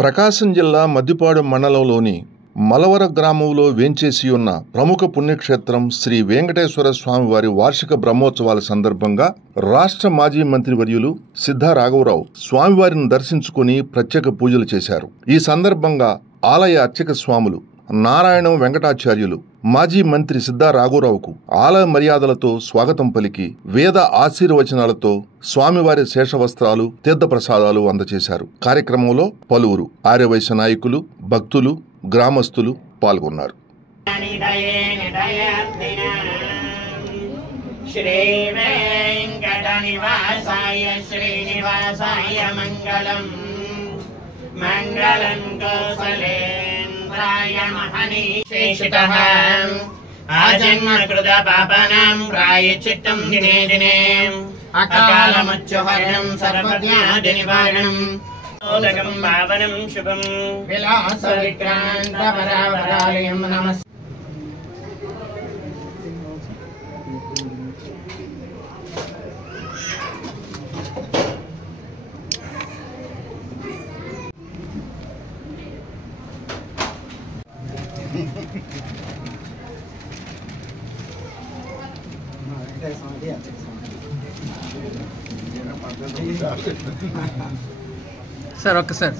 ప్రకాశం జిల్లా మద్దిపాడు మండలంలోని మలవర గ్రామంలో వేంచేసి ఉన్న ప్రముఖ పుణ్యక్షేత్రం శ్రీ వెంకటేశ్వర స్వామి వారి వార్షిక బ్రహ్మోత్సవాల సందర్భంగా రాష్ట్ర మాజీ మంత్రి వర్యులు సిద్ధా రాఘవరావు స్వామివారిని దర్శించుకుని ప్రత్యేక పూజలు చేశారు. ఈ సందర్భంగా ఆలయ అర్చక స్వాములు నారాయణం వెంకటాచార్యులు మాజీ మంత్రి సిద్ధా రాఘవరావుకు ఆలయ మర్యాదలతో స్వాగతం పలికి వేద ఆశీర్వచనాలతో స్వామివారి శేషవస్త్రాలు తీర్థప్రసాదాలు అందజేశారు. కార్యక్రమంలో పలువురు ఆర్యవైశ్య నాయకులు, భక్తులు, గ్రామస్తులు పాల్గొన్నారు. आजन्मकृत पापानां प्रायश्चित्तं दिने दिने अकालमुच्चहरणं सर्वज्ञादिनिवारणं मोदकं पावनं शुभं विलासविक्रान्तपरावरालयं नमः. सर ओके सर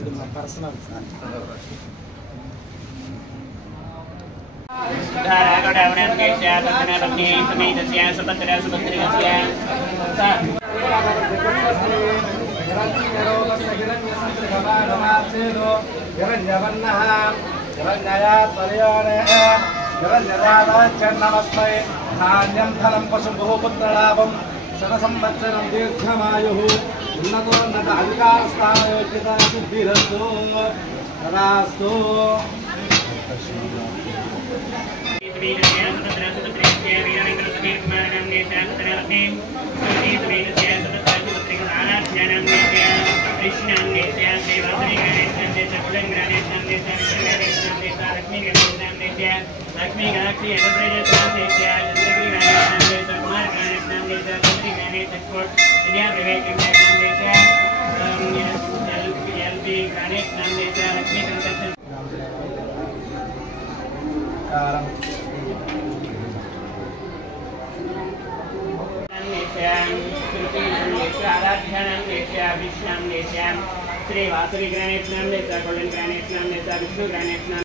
धान्यं धनं पशुभूपुत्रलाभं शतसंवत्सरं दीर्घमायुः उन्नतोन्नत अधिकारस्थानयोग्यता सिद्धिरस्तु तदास्तु. लक्ष्मी गणाक्षी श्री वासवी ग्रेनाइट नाम गोल्डन ग्रेनाइट नाम विष्णु ग्रेनाइट नाम